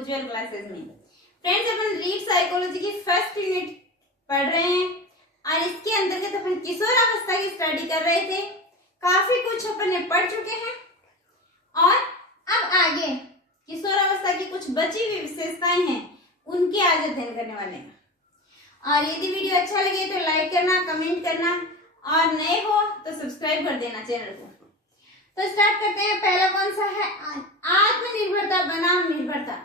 उज्जवल classes में। Friends, अपन read psychology की first unit पढ़ रहे हैं और इसके अंतर्गत अपन किशोरावस्था की स्टडी कर रहे थे। काफी कुछ अपन ने पढ़ चुके हैं और अब आगे किशोरावस्था की कुछ बची हुई विशेषताएं हैं, उनके आज अध्ययन करने वाले हैं। और यदि वीडियो अच्छा लगे तो लाइक करना, कमेंट करना और नए हो तो सब्सक्राइब कर देना चैनल को। तो स्टार्ट करते हैं। पहला कौन सा है? आत्मनिर्भरता बनाम निर्भरता।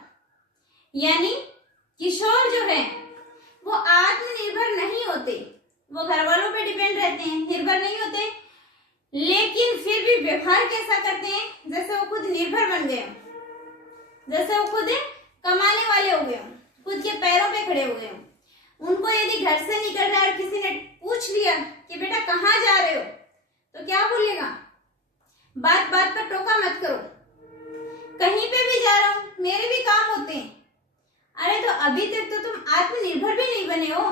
यानी किशोर जो है वो आत्मनिर्भर नहीं होते, वो घर वालों पे डिपेंड रहते हैं, निर्भर नहीं होते, लेकिन फिर भी व्यवहार कैसा करते हैं जैसे वो खुद निर्भर बन गए, जैसे वो खुद कमाने वाले हो गए, खुद के पैरों पे खड़े हो गए। उनको यदि घर से निकल रहा है और किसी ने पूछ लिया कि बेटा कहाँ जा रहे हो, तो क्या बोलेगा? बात बात पर टोका मत करो, कहीं पे भी जा रहा हूं, मेरे भी काम होते हैं। अरे तो अभी तक तो तुम आत्मनिर्भर भी नहीं बने हो,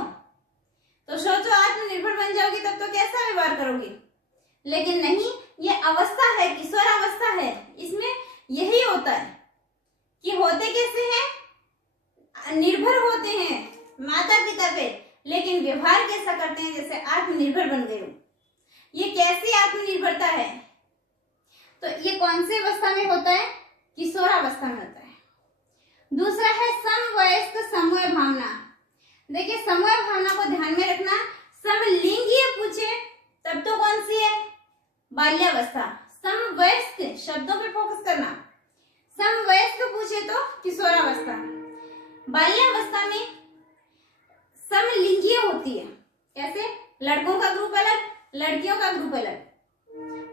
तो सोचो आत्मनिर्भर बन जाओगी तब तो कैसा व्यवहार करोगे। लेकिन नहीं, ये अवस्था है, किशोरावस्था है, इसमें यही होता है कि होते कैसे हैं, निर्भर होते हैं माता पिता पे, लेकिन व्यवहार कैसा करते हैं जैसे आत्मनिर्भर बन गए हो। ये कैसी आत्मनिर्भरता है? तो ये कौन सी अवस्था में होता है? किशोरावस्था में होता है। दूसरा है समवयस्क समूह भावना। देखिए, समूह भावना को ध्यान में रखना। समलिंगीय पूछे तब तो कौन सी है? बाल्यावस्था। समवयस्क शब्दों पे फोकस करना। समवयस्क पूछे तो किशोरावस्था। बाल्यावस्था में समलिंगीय होती है। कैसे? लड़कों का ग्रुप अलग, लड़कियों का ग्रुप अलग।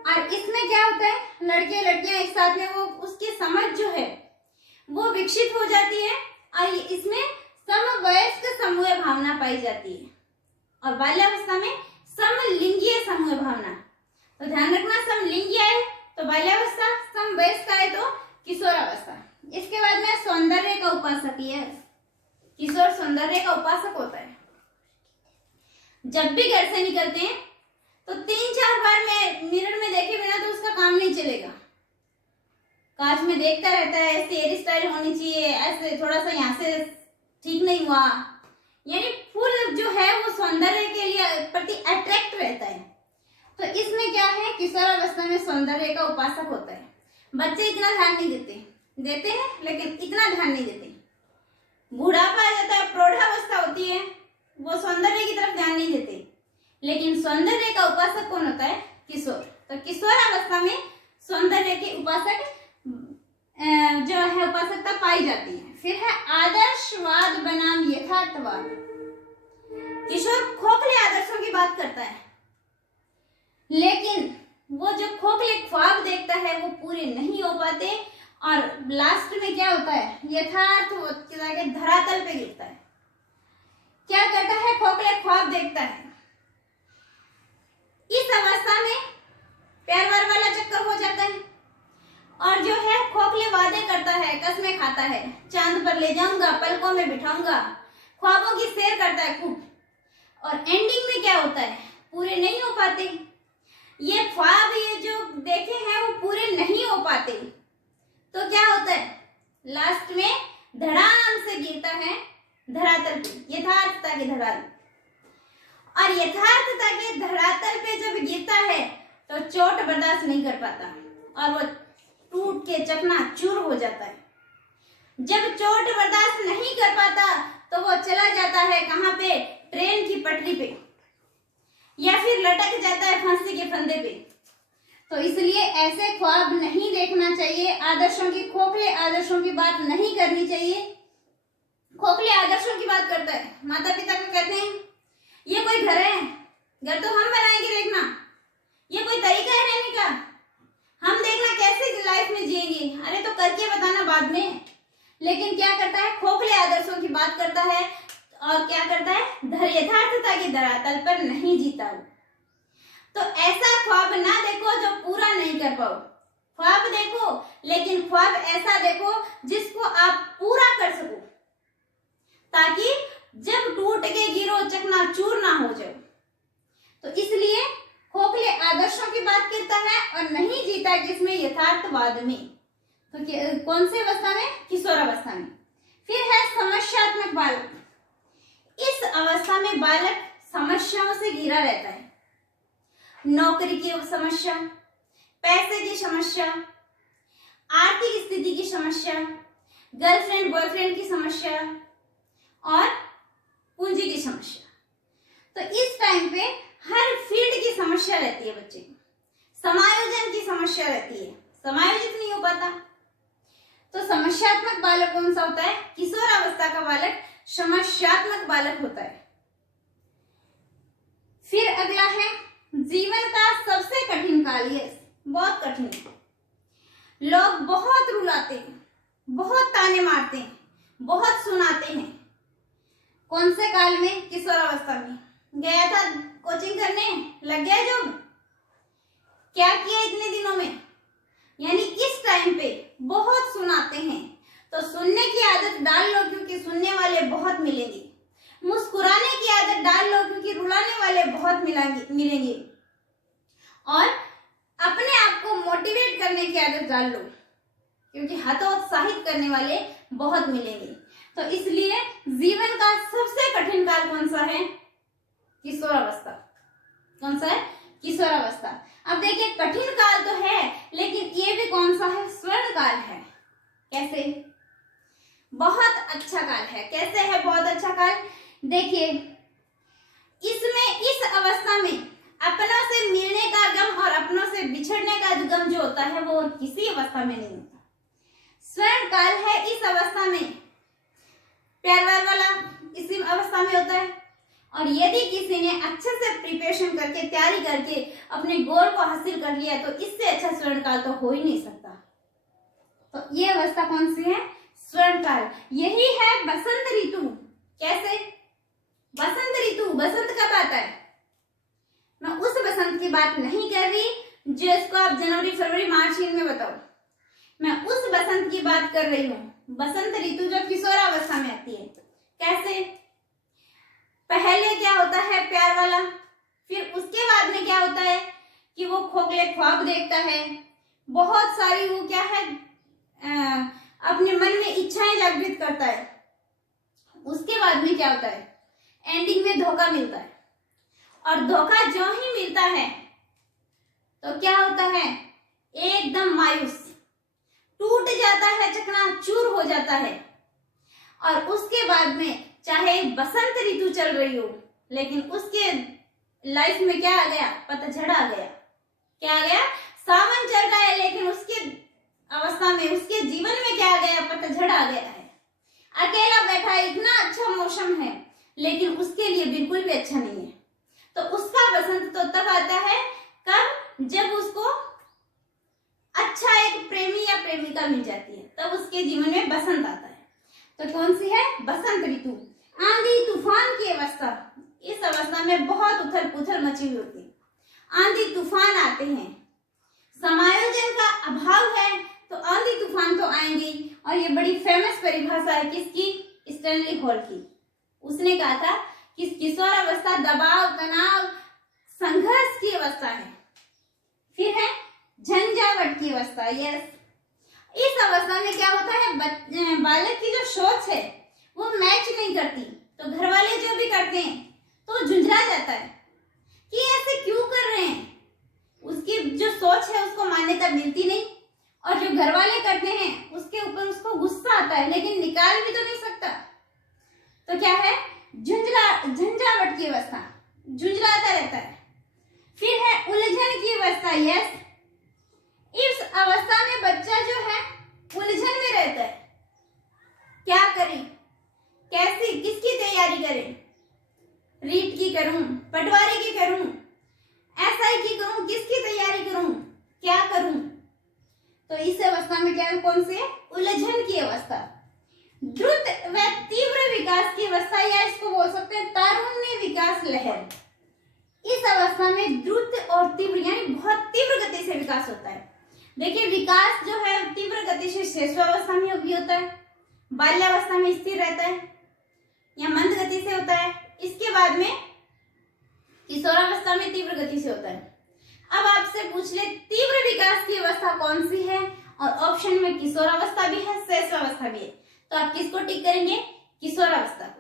और इसमें क्या होता है, लड़के लड़कियां एक साथ में, वो उसकी समझ जो है वो विकसित हो जाती है और इसमें समवयस्क समूह भावना पाई जाती है। और बाल्यावस्था में समलिंगीय समूह भावना। तो ध्यान रखना, समलिंगीय आए तो बाल्यावस्था, समवयस्क आए तो किशोरावस्था। इसके बाद में सौंदर्य का उपासक। किशोर सौंदर्य का उपासक होता है। जब भी घर से निकलते हैं तो 3-4 बार में मिरर में देखे बिना तो उसका काम नहीं चलेगा। कांच में देखता रहता है, ऐसे हेयर स्टाइल होनी चाहिए, ऐसे थोड़ा सा यहाँ से ठीक नहीं हुआ, यानी फुल जो है वो सौंदर्य के लिए प्रति अट्रैक्ट रहता है। तो इसमें क्या है, किशोरावस्था में सौंदर्य का उपासक होता है। बच्चे इतना ध्यान नहीं देते हैं, लेकिन इतना ध्यान नहीं देते। बुढ़ापा आ जाता है, प्रौढ़ावस्था होती है, वो सौंदर्य की तरफ ध्यान नहीं देते, लेकिन सौंदर्य का उपासक कौन होता है? किशोर। तो किशोरावस्था में सौंदर्य के उपासक जो है उपासकता पाई जाती है। फिर है आदर्शवाद बनाम यथार्थवाद। किशोर खोखले आदर्शों की बात करता है, लेकिन वो जो खोखले ख्वाब देखता है वो पूरे नहीं हो पाते और लास्ट में क्या होता है, यथार्थ जाके धरातल पे गिरता है। क्या करता है? खोखले ख्वाब देखता है। इस अवस्था में प्यार वार वाला चक्कर हो जाता है और जो है खोखले वादे करता है, कस्में खाता है, चांद पर ले जाऊंगा, पलकों में बिठाऊंगा, ख्वाबों की सैर करता है खूब। और एंडिंग में क्या होता है? पूरे नहीं हो पाते। ये ख्वाब ये जो देखे हैं वो पूरे नहीं हो पाते, तो क्या होता है? लास्ट में धड़ाम से गिरता है धरातल पे, यथार्थता के धरातल। और यथार्थता के धरातल पे जब गिरता है तो चोट बर्दाश्त नहीं कर पाता और वो टूट के चकनाचूर हो जाता है। जब चोट बर्दाश्त नहीं कर पाता तो वो चला जाता है कहाँ पे? ट्रेन की पटरी पे, या फिर लटक जाता है फांसी के फंदे पे। तो इसलिए ऐसे ख्वाब नहीं देखना चाहिए। आदर्शों की, खोखले आदर्शों की बात नहीं करनी चाहिए। खोखले आदर्शों की बात करता है, माता पिता को कहते हैं ये कोई घर है, घर तो हम बनाएंगे, देखना ये कोई तरीका है रहने का, हम देखना कैसे लाइफ में जिएंगे। अरे तो करके बताना बाद में। लेकिन क्या करता है? खोखले आदर्शों की बात करता है और क्या करता है? यथार्थता के धरातल पर नहीं जीता हो। तो ऐसा ख्वाब ना देखो जो पूरा नहीं कर पाओ। ख्वाब देखो, लेकिन ख्वाब ऐसा देखो जिसको आप पूरा कर सको, ताकि जब टूट के गिरो चकनाचूर ना हो जाओ। तो इसलिए खोखले आदर्शों की बात करता है और नहीं जीता किसमें? यथार्थवाद में। तो कौन से अवस्था में? किशोरावस्था में। फिर है समस्यात्मक बालक। इस अवस्था में बालक समस्याओं से घिरा रहता है। नौकरी की समस्या, पैसे की समस्या, आर्थिक स्थिति की समस्या, गर्लफ्रेंड बॉयफ्रेंड की समस्या और पूंजी की समस्या। तो इस टाइम पे हर फील्ड की समस्या रहती है बच्चे की। समायोजन की समस्या रहती है, समायोजित नहीं हो पाता। तो समस्यात्मक बालक कौन सा होता है? किशोरावस्था का बालक समस्यात्मक बालक होता है। फिर अगला है जीवन का सबसे कठिन काल। ये बहुत कठिन है। लोग बहुत रुलाते हैं, बहुत ताने मारते हैं, बहुत सुनाते हैं। कौन से काल में? किशोरावस्था में। गया था कोचिंग करने, लग गया जॉब, क्या किया इतने दिनों में? यानी इस टाइम पे बहुत सुनाते हैं। तो सुनने की आदत डाल लो, क्योंकि सुनने वाले बहुत मिलेंगे। मुस्कुराने की आदत डाल लो, क्योंकि रुलाने वाले बहुत मिलेंगे। और अपने आप को मोटिवेट करने की आदत डाल लो, क्योंकि हतोत्साहित करने वाले बहुत मिलेंगे। तो इसलिए जीवन का सबसे कठिन काल कौन सा है? किशोरावस्था। कौन सा है? किशोरावस्था। अब देखिए, कठिन काल तो है, लेकिन ये भी कौन सा है? स्वर्ण काल है। कैसे? बहुत अच्छा काल है। कैसे है बहुत अच्छा काल? देखिए, इसमें इस अवस्था में अपनों से मिलने का गम और अपनों से बिछड़ने का गम जो होता है वो किसी अवस्था में नहीं होता। स्वर्ण काल है। इस अवस्था में प्यार व्यार वाला इसी अवस्था में होता है। और यदि किसी ने अच्छे से प्रिपरेशन करके, तैयारी करके अपने गोल को हासिल कर लिया, तो इससे अच्छा स्वर्ण काल तो हो ही नहीं सकता। तो ये अवस्था कौन सी है? स्वर्ण काल। यही है बसंत ऋतु। कैसे? बसंत ऋतु, बसंत कब आता है? मैं उस बसंत की बात नहीं कर रही जो इसको आप जनवरी फरवरी मार्च में बताओ। मैं उस बसंत की बात कर रही हूँ, बसंत ऋतु जो किशोरावस्था में आती है। कैसे? पहले क्या होता है? प्यार वाला। फिर उसके बाद में क्या होता है कि वो खोखले ख्वाब देखता है, बहुत सारी वो क्या है अपने मन में इच्छाएं जागृत करता है। उसके बाद में क्या होता है? एंडिंग में धोखा मिलता है। और धोखा जो ही मिलता है तो क्या होता है? एकदम मायूस, टूट जाता है, चकनाचूर हो जाता है। और उसके बाद में चाहे बसंत ऋतु चल रही हो, लेकिन उसके लाइफ में क्या आ गया? पतझड़ आ गया। क्या आ गया? सावन चल रहा है, लेकिन उसके अवस्था में, उसके जीवन में क्या आ गया? पतझड़ आ गया है। अकेला बैठा है, इतना अच्छा मौसम है, लेकिन उसके लिए बिल्कुल भी अच्छा नहीं है। तो उसका बसंत तो तब आता है कब? जब उसको अच्छा एक प्रेमी या प्रेमिका मिल जाती है, तब उसके जीवन में बसंत आता है। तो कौन सी है? बसंत ऋतु। आंधी तूफान की अवस्था। इस अवस्था में बहुत उथल पुथल मची हुई होती है। आंधी तूफान आते हैं। समायोजन का अभाव है तो आंधी तूफान तो आएंगे। और ये बड़ी फेमस परिभाषा है किसकी? स्टैनली हॉल की। उसने कहा था कि किशोरावस्था दबाव, तनाव, संघर्ष की अवस्था है। फिर है झंझावट की अवस्था। यस, इस अवस्था में क्या होता है? बालक की जो सोच है वो मैच नहीं करती, तो घर वाले जो भी करते हैं तो झुंझला जाता है कि ऐसे क्यों कर रहे हैं। उसकी जो सोच है उसको मान्यता मिलती नहीं, और जो घर वाले करते हैं उसके ऊपर उसको गुस्सा आता है, लेकिन निकाल भी तो नहीं सकता। तो क्या है? झंझावट की अवस्था, झुंझलाता रहता है। फिर है उलझन की अवस्था। यस, इस अवस्था में बच्चा जो है उलझन में रहता है। क्या करें, कैसी, किसकी तैयारी करें? रीट की करूं, पटवारी की करूं, एसआई की करूं, किसकी तैयारी करूं, क्या करूं? तो इस अवस्था में क्या, कौन सी है? उलझन की अवस्था। द्रुत व तीव्र विकास की अवस्था, या इसको बोल सकते हैं तारुण्य विकास लहर। इस अवस्था में द्रुत और तीव्र यानी बहुत तीव्र गति से विकास होता है। देखिए, विकास जो है तीव्र गति से शिशुअवस्था में भी होता है, बाल्यावस्था में स्थिर रहता है या मंद गति से होता है। इसके बाद में किशोरावस्था में तीव्र गति से होता है। अब आपसे पूछ ले तीव्र विकास की अवस्था कौन सी है, और ऑप्शन में किशोरावस्था भी है, शैशवावस्था भी है। तो आप किसको टिक करेंगे? किशोरावस्था को।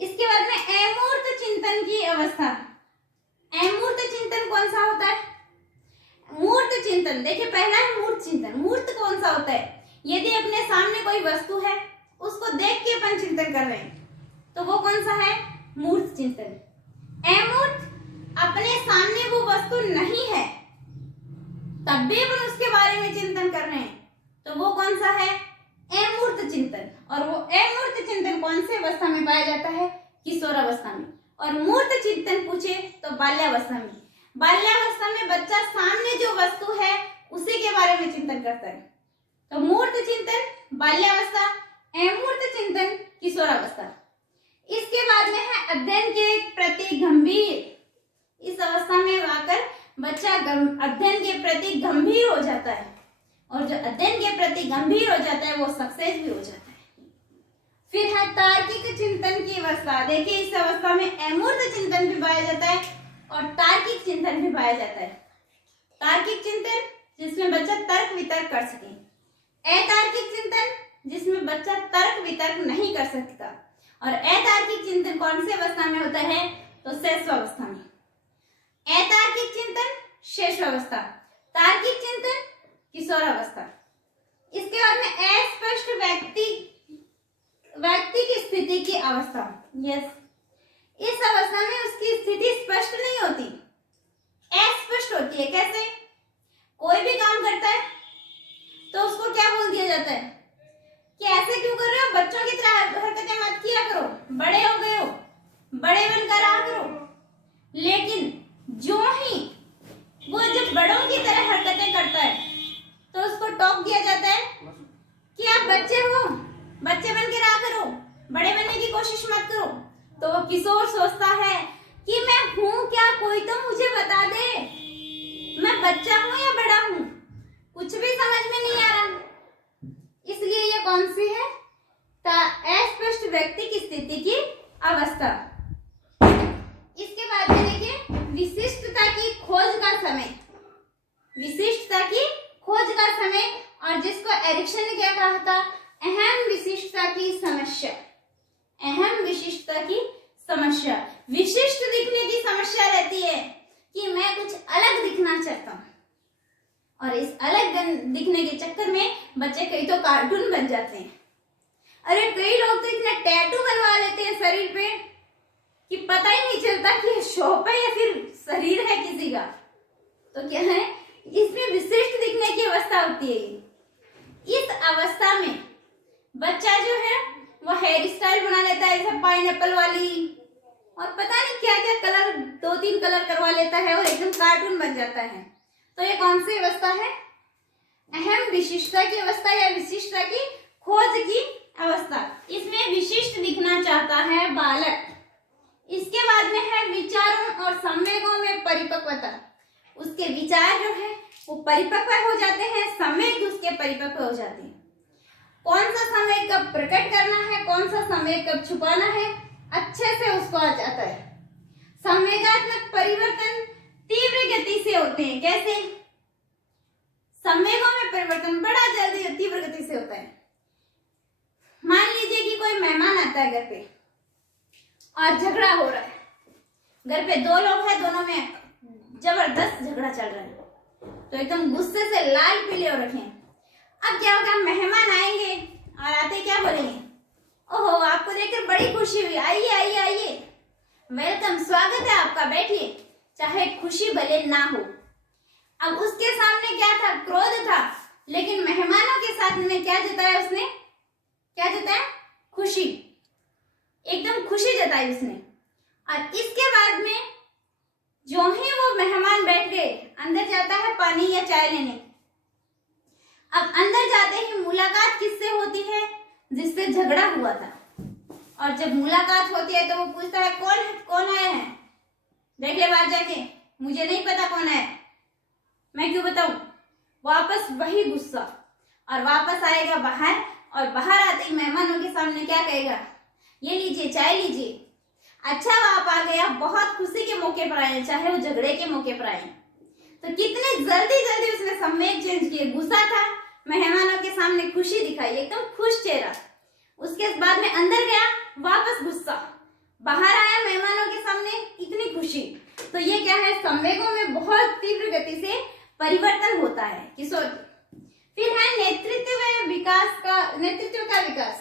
इसके बाद में अमूर्त चिंतन की अवस्था। अमूर्त चिंतन कौन सा होता है? मूर्त चिंतन, देखिए पहला है मूर्त चिंतन। मूर्त कौन सा होता है? यदि अपने सामने कोई वस्तु है, उसको देख के अपन चिंतन कर रहे हैं, तो वो कौन सा है? मूर्त चिंतन। अमूर्त, अपने सामने वो वस्तु नहीं है, तब भी अपन उसके बारे में चिंतन कर रहे हैं, तो वो कौन सा है? अमूर्त चिंतन। और वो अमूर्त चिंतन कौन से अवस्था में पाया जाता है? किशोरावस्था में। और मूर्त चिंतन पूछे तो बाल्यावस्था में। बाल्यावस्था में बच्चा सामने जो वस्तु है उसी के बारे में चिंतन करता है। तो मूर्त चिंतन बाल्यावस्था, अमूर्त चिंतन किशोरावस्था। इसके बाद में है अध्ययन के प्रति गंभीर। इस अवस्था में आकर बच्चा अध्ययन के प्रति गंभीर हो जाता है, और जो अध्ययन के प्रति गंभीर हो जाता है वो सक्सेस भी हो जाता है। फिर है तार्किक चिंतन की अवस्था। देखिए इस अवस्था में अमूर्त चिंतन भी पाया जाता है और तार्किक चिंतन भी पाया जाता है। तार्किक चिंतन जिसमें बच्चा तर्क वितर्क कर सके, अतार्किक चिंतन जिसमें बच्चा तर्क वितर्क नहीं कर सकता, और अतार्किक चिंतन कौन सी अवस्था में होता है? तो शैशवावस्था में। अतार्किक चिंतन शैशवावस्था, तार्किक चिंतन किशोरावस्था। इसके बाद में अस्पष्ट व्यक्ति की स्थिति की अवस्था। यस, इस अवस्था में उसकी स्थिति स्पष्ट नहीं होती, अस्पष्ट होती है। कैसे? कोई भी काम करता है तो उसको क्या बोल दिया जाता है कि ऐसे क्यों कर रहे हो, बच्चों की तरह हरकतें मत किया करो, बड़े हो गए हो, बड़े बनकर आ करो। लेकिन जो ही वो जब बड़ों की तरह हरकतें करता है तो उसको टोक दिया जाता है कि आप बच्चे हो, बच्चे बन के रहा करो, बड़े बनने की कोशिश मत करो। तो वो किशोर सोचता है कि मैं हूं क्या, कोई तो मुझे बता दे, मैं बच्चा हूं या बड़ा हूं, कुछ भी समझ में नहीं आ रहा। इसलिए ये कौन सी है? अस्पष्ट व्यक्ति की स्थिति की अवस्था। इसके बाद में देखिए विशिष्टता की खोज का समय। विशिष्टता की खोज का समय, और जिसको एरिक्सन ने क्या कहा था? अहम विशिष्टता की समस्या। अहम विशिष्टता की समस्या, विशिष्ट दिखने की समस्या रहती है कि मैं कुछ अलग दिखना चाहता हूं, और इस अलग दिखने के चक्कर में बच्चे कई तो कार्टून बन जाते हैं। अरे कई लोग तो इतने टैटू बनवा लेते हैं शरीर पे कि पता ही नहीं चलता कि ये शॉप है या फिर शरीर है किसी का। तो क्या है, इसमें विशिष्ट दिखने की अवस्था होती है। इस अवस्था में बच्चा जो है वो हेयर स्टाइल बना लेता है जैसे पाइनएप्पल वाली, और पता नहीं क्या क्या कलर, 2-3 कलर करवा लेता है और एकदम कार्टून बन जाता है। तो ये कौन सी अवस्था है? अहम विशिष्टता की अवस्था या विशिष्टता की खोज की अवस्था। इसमें विशिष्ट दिखना चाहता है बालक। इसके बाद में है विचारों और संवेगों में परिपक्वता। उसके विचार जो है वो परिपक्व हो जाते हैं, संवेग उसके परिपक्व हो जाते हैं। कौन सा संवेग कब प्रकट करना है, कौन सा संवेग कब छुपाना है, अच्छे से उसको आ जाता है। संवेगात्मक परिवर्तन तीव्र गति से होते हैं। कैसे? संवेगों में परिवर्तन बड़ा जल्दी तीव्र गति से होता है। मान लीजिए कि कोई मेहमान आता है घर पे और झगड़ा हो रहा है, घर पे 2 लोग हैं, दोनों में जबरदस्त झगड़ा चल रहा है, तो एकदम गुस्से से लाल पीले हो रखे हैं। अब क्या होगा, मेहमान आएंगे और आते क्या बोलेंगे? ओहो, आपको देखकर बड़ी खुशी हुई, आइए आइए आइए, वेलकम, स्वागत है आपका, बैठिए, चाहे खुशी भले ना हो। अब उसके सामने क्या था? क्रोध था, लेकिन मेहमानों के साथ में क्या जताया उसने? क्या जताया? खुशी, एकदम खुशी जताई उसने। और इसके बाद में जो ही वो मेहमान बैठ गए, अंदर जाता है पानी या चाय लेने। अब अंदर जाते ही मुलाकात किससे होती है? जिससे झगड़ा हुआ था। और जब मुलाकात होती है तो वो पूछता है कौन आया है, देख ले बाहर जाके, मुझे नहीं पता कौन है, मैं क्यों बताऊं। वापस वही गुस्सा, और वापस आएगा बाहर, और बाहर आते ही मेहमानों के सामने क्या कहेगा? ये लीजिए, चाय लीजिए, अच्छा आप आ गए, आप बहुत खुशी के मौके पर आए, चाहे वो झगड़े के मौके पर आए। तो कितने जल्दी उसने संवेग चेंज किए। गुस्सा था, मेहमानों के सामने खुशी दिखाई, एकदम खुश चेहरा, उसके बाद में अंदर गया, वापस गुस्सा, बाहर आया मेहमानों के सामने, इतनी खुशी। तो ये क्या है, संवेगों में बहुत तीव्र गति से परिवर्तन होता है किशोर की। फिर है नेतृत्व का विकास।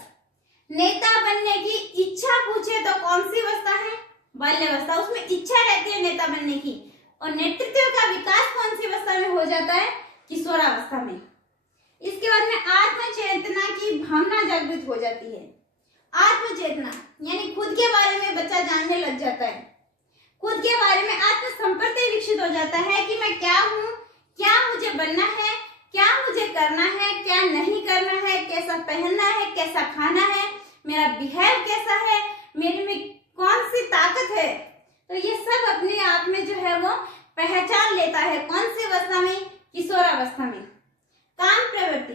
नेता बनने की इच्छा पूछे तो कौन सी अवस्था है, बाल्यावस्था। उसमें इच्छा रहती है नेता बनने की। और नेतृत्व का विकास कौन सी अवस्था में हो जाता है, किशोरावस्था में। इसके बाद में आत्मचेतना की भावना जागृत हो जाती है। आत्मचेतना यानी खुद के बारे में बच्चा जानने लग जाता है, खुद के बारे में आत्मसंपत्ति विकसित हो जाता है कि मैं क्या हूँ, क्या मुझे बनना है, क्या मुझे करना है, क्या नहीं करना है, कैसा पहनना है, कैसा खाना है, मेरा बिहेव कैसा है, मेरे में कौन सी ताकत है। तो ये सब अपने आप में जो है वो पहचान लेता है। कौन सी अवस्था में, किशोरावस्था में। काम प्रवृत्ति,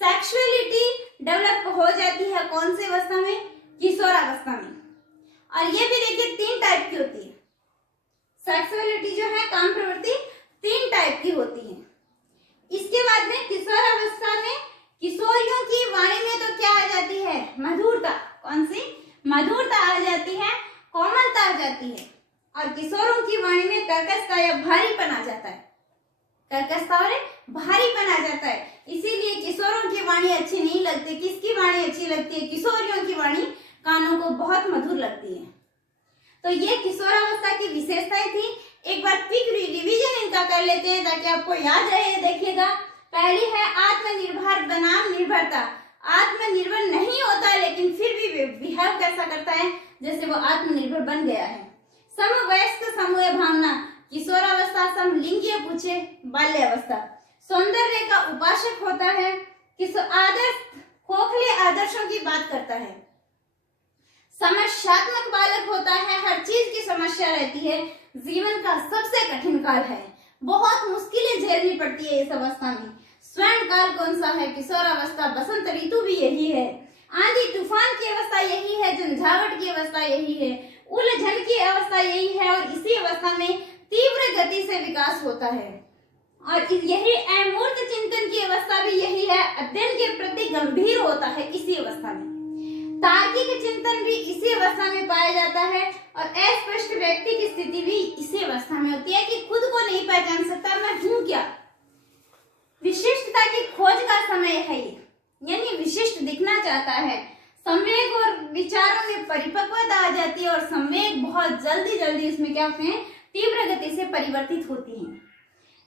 सेक्सुअलिटी डेवलप हो जाती है कौन सी अवस्था में, किशोरावस्था में। और ये भी देखिए 3 टाइप की होती है। सेक्सुअलिटी जो है, काम प्रवृत्ति 3 टाइप की होती है। इसके बाद में किशोरावस्था में किशोरियों की वाणी में तो क्या आ जाती है, मधुरता। कौन सी, मधुरता आ जाती है, कोमलता आ जाती है। और किशोरों की वाणी में कर्कशता या भारीपन आ जाता है, कर्कशता और भारीपन आ जाता है। इसीलिए किशोरों की वाणी अच्छी नहीं लगती। किसकी वाणी अच्छी लगती है, किशोरियों की वाणी कानों को बहुत मधुर लगती है। तो ये किशोरावस्था की विशेषताएं थी। एक बार क्विक रिवीजन इनका कर लेते हैं ताकि आपको याद रहे। देखिएगा, पहली है आत्मनिर्भर बनाम निर्भरता। आत्मनिर्भर नहीं होता लेकिन फिर भी बिहेव कैसा करता है जैसे वो आत्मनिर्भर बन गया है। समवयस्क समूह भावना, किशोरावस्था। समलिंगीय पूछे, बाल्यावस्था। सौंदर्य का उपासक होता है, आदर्श खोखले आदर्शों की बात करता है। समस्यात्मक बालक होता है, हर चीज की समस्या रहती है, जीवन का सबसे कठिन काल है, बहुत मुश्किलें झेलनी पड़ती है इस अवस्था में। स्वर्ण काल कौन सा है, किशोरावस्था। बसंत ऋतु भी यही है, आंधी तूफान की अवस्था यही है, झंझावट की अवस्था यही है, उलझन की अवस्था यही है। और इसी अवस्था में तीव्र गति से विकास होता है। और यही अमूर्त चिंतन की अवस्था भी यही है, अध्ययन के प्रति गंभीर होता है इसी अवस्था में। तार्किक चिंतन भी इसी अवस्था में पाया जाता है। और अस्पष्ट व्यक्ति की स्थिति भी इसी अवस्था में होती है कि खुद को नहीं पहचान सकता, मैं हूं क्या। विशिष्टता की खोज का समय है ये, यानी विशिष्ट दिखना चाहता है। संवेग और विचारों में परिपक्वता आ जाती है और संवेग बहुत जल्दी उसमें क्या होते हैं, तीव्र गति से परिवर्तित होती है।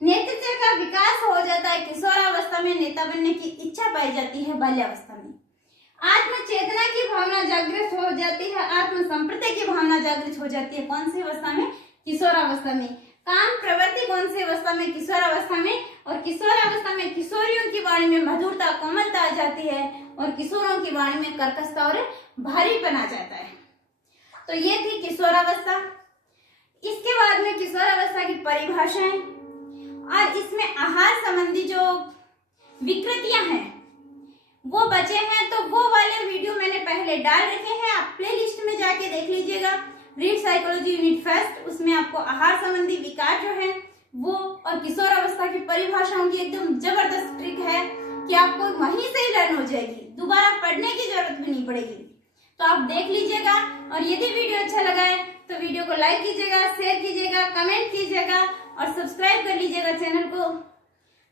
नेतृत्व का विकास हो जाता है किशोरावस्था में, नेता बनने की इच्छा पाई जाती है बाल्यावस्था में। आत्मचेतना की भावना जागृत हो जाती है, आत्मसंप्रति की भावना जागृत हो जाती है कौन सी अवस्था में, किशोरावस्था में। काम प्रवृत्ति कौन सी अवस्था में, किशोरावस्था में। और किशोरावस्था में किशोरियों की वाणी में मधुरता कोमलता आ जाती है और किशोरों की वाणी में कर्कशता और भारीपन आ जाता है। तो ये थी किशोरावस्था। इसके बाद में किशोरावस्था की परिभाषाएं और इसमें आहार संबंधी जो विकृतियां हैं वो बचे हैं, तो वो वाले वीडियो मैंने पहले डाल रखे हैं, आप प्लेलिस्ट में जाके देख लीजिएगा। रीड साइकोलॉजी यूनिट फर्स्ट, उसमें आपको आहार संबंधी विकार जो है वो और किशोरावस्था की परिभाषाओं की एकदम जबरदस्त ट्रिक है कि आपको वहीं से ही लर्न हो जाएगी, दोबारा पढ़ने की जरूरत भी नहीं पड़ेगी। तो आप देख लीजिएगा। और यदि वीडियो अच्छा लगा है तो वीडियो को लाइक कीजिएगा, शेयर कीजिएगा, कमेंट कीजिएगा और सब्सक्राइब कर लीजिएगा चैनल को।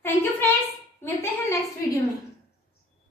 थैंक यू फ्रेंड्स, मिलते हैं नेक्स्ट वीडियो में।